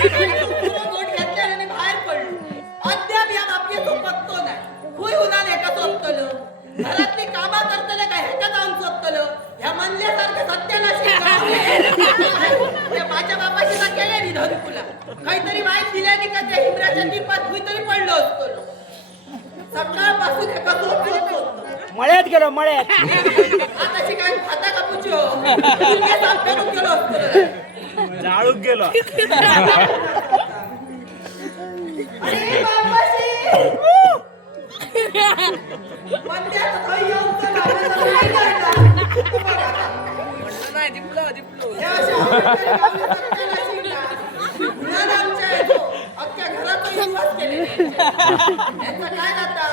बोट घेतल्याने मी बाहेर पडलो. अद्याप या बापयेचो पत्तो नाही. खुय उदान एका सोदतलो. घरातली कामा करतले काय हेका जाऊन सोदतलो. ह्या म्हणल्यासारखे सत्यानाशी माझ्या बापाची तर केले नि धनुकुला. काहीतरी वाईट दिल्याने का त्या हिमराच्या दीपात खुय तरी पडलो असतो. सकाळपासून एका सोदतो. मळ्यात गेलो मळ्यात. आताची काय खाता कापूचो. साफ करून गेलो असतो. जाळूक गेलो. अरे बापाशी मंद्यात थंय येऊन तर घालायचं नाही करता. नाही दिपलो दिपलो. हे अशा आंबेडकरी गावले सत्यानाशी ना. ज्ञान आमच्या येतो. अख्ख्या घराचं युवाच केले. यांचं काय जाता?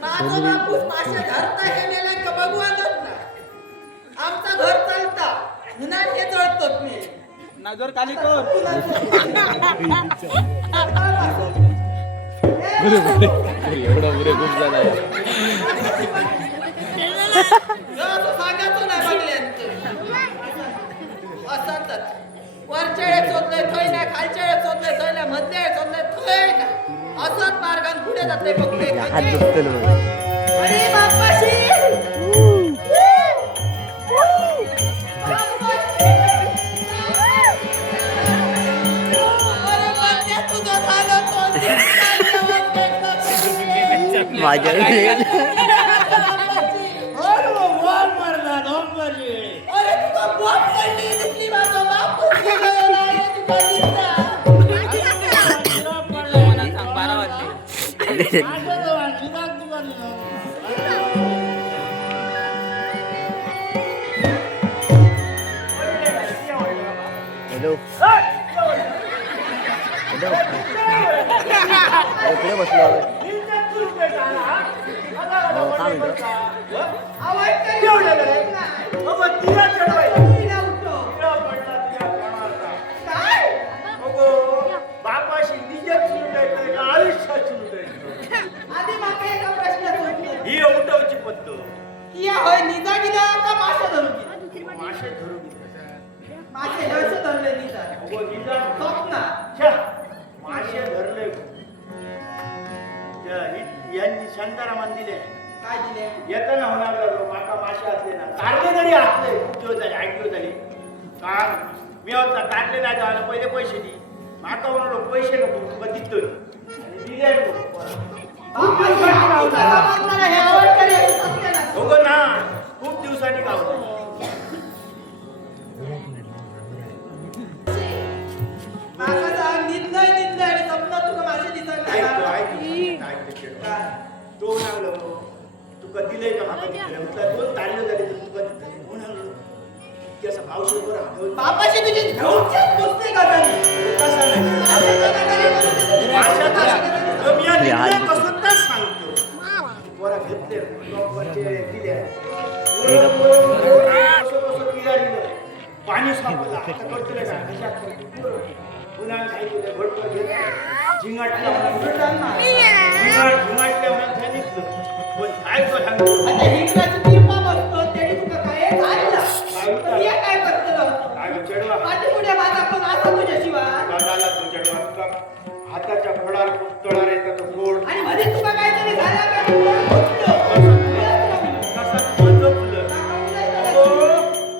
माझं बापूस मासे धरता हे नेलं का भगवानच ना. आमचं घर चालता. उन्हात हे जळतो मी. नजर खाली कर. एवढा उरे खूप झाला सांगायचं नाही बघल्यांचं. असंच वरच्या वेळेत शोधलंय थंय नाही, खालच्या वेळेत शोधलंय थंय नाही, मधल्या वेळेत शोधलंय थंय नाही. असंच मार्गाने पुढे जाते बघते. अरे बापाशी माझ्या अरे तुझा बोट पडली दिसली माझा बाप हॅलो इकडे बसलो. काय म्हणतो? बापाशी निजत सुटायचं का आयुष्यात सुटायचं आधी मागे एका प्रश्नाचं उत्तर. ही उठवची पद्धत. या होय निजा गेला का मासे धरून गेला? मासे धरून मासे जळसं धरले निजा. स्वप्ना. मासे धरले यांनी शांतारामान दिले. काय दिले? येताना होणार माका मासे असले ना तारले जरी असले खूप दिवस झाले 8 दिवस झाले काम मी होता ताटले नाही जायला पहिले पैसे दे माका म्हणलो पैसे नको तुका दिसतोय आणि दिले हे आवडतं रे, सत्य ना. हो ना खूप दिवसांनी गावलं. माका सांग, निंदय आणि स्वप्न तुका मासे दिसत नाही का? तो म्हणालो तुका दिलंय का माका दिलं म्हटलं 2 तारले झाले तर तुका दिलं म्हणालो की असं भावशेवर आठवत बापाशी तुझी घेऊनचीच पुस्तक होती. कसा नाही सांगतो पोरा घेतले दिल्या पाणी सापडला आता करतोय का पुन्हा काय केलं भरपूर घेतलं झिंगाटल्या सांगितलं पण काय तो सांगतो आता हिंगराची टिपा बसतो, त्याने तुका काय झालं? हे काय करतलं? काय चढवा पाठीपुढे माझा कोण असा तुझ्याशिवाय? दादाला तो चढवा हाताच्या फळार तळार येतात तो गोड आणि मध्ये तुका काहीतरी झालं का? तू कोण फुटलो? कसा फुलं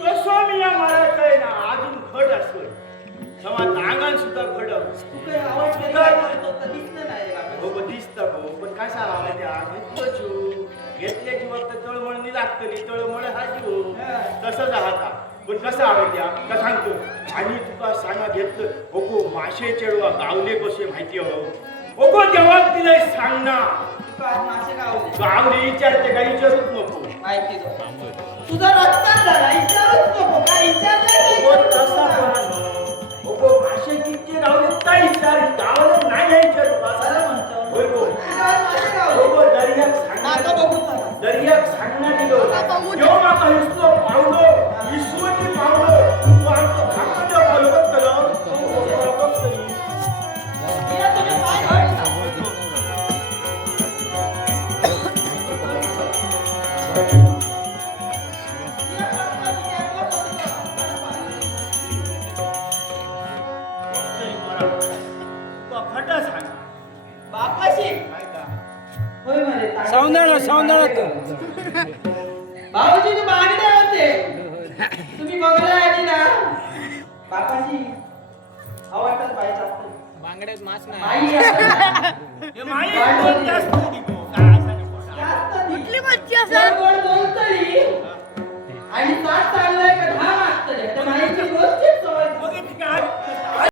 कसं मी या मारायचं आहे ना अजून घट असतोय समाज नांगान सुद्धा घड तुका आवडलं काय करतो तर दिसलं नाही रे बाबा. हो दिसत हो पण काय सांगा घेतल्याची वक्त तळमळणी लागतली तळमळ हा जीव तसंच आहात पण कसं आवडत्या का सांगतो आणि तुका सांगा घेतलं ओको मासे चढवा गावले कसे माहिती हो ओको जवाब दिलंय सांग ना तुका आज मासे गावले. गावले विचारते का विचारूच नको माहिती तो. तुझा रस्ता झाला, विचारूच नको. काय विचारलंय ओको काय? तसा ओको मासे किती गावले काय विचार गावले नाही विचारू खरं म्हणतो. होय गो तुझ्यावर मासे गावले. ओको दर्यात माका सांगा बघू चला. दर्यात सांगण्यात दिलो जेव्हा माका हिसलो पावलो विश्वची पावलो तू आमचं धाकाच्या पावलो बघतलो हिला तुझे पाय हट ना. हिला भाऊजी बांगडे होते तुम्ही बघला आली ना बापाची आवडतात पाहिजे असतं बांगड्यात मास नाही आई हे माई बोल जास्त नको. काय असं नको. कुठली मच्छी असं गोड बोलतली आणि सात